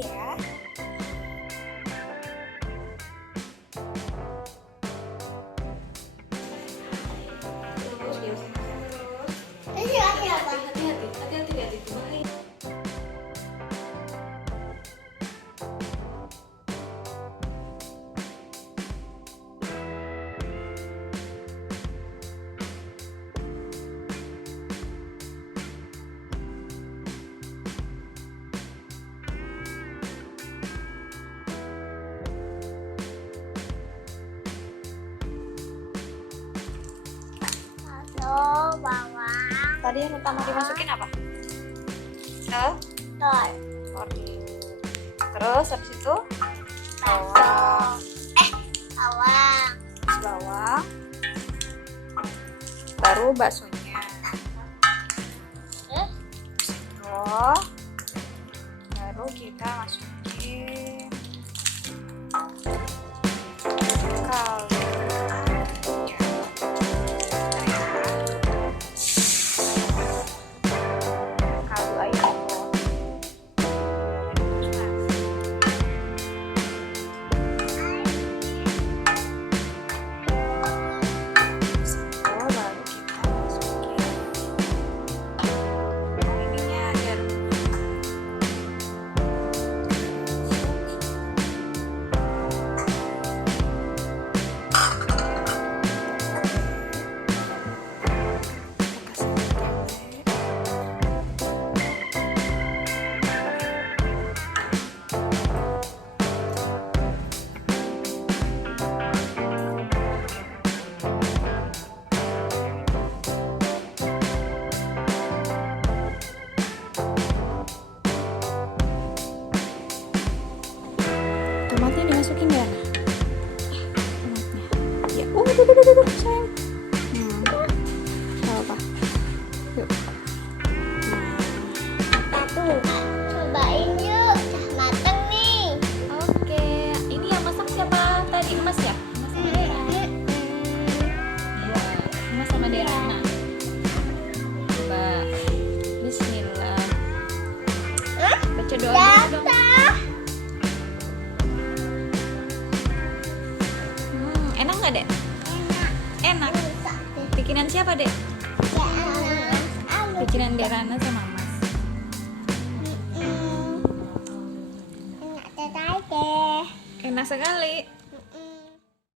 ya. Terus diusir terus. Hati-hati dibuahin. Bawang. Tadi yang utama dimasukin apa? Telur. Telur. Terus habis itu Bawang. Bawang. bawang. Baru baksonya. Terus baru kita masukin kaldu. Kaldu ayam. Baru kita masukin ininya garam. Tomatnya dimasukin ya? Tomatnya. Ya, duh, sayang. Gak apa. Yuk. Satu. Cobain yuk. Udah mateng nih. Oke, ini yang masak siapa tadi? Mas ya? Mas sama Dera. Iya, Mas sama Dera. Nah. Coba. Bismillah. Baca doa dulu dong. Enak nggak, Dek? Enak. Bikinan siapa, Dek? Bikinan Derana sama Mas. Enak sekali.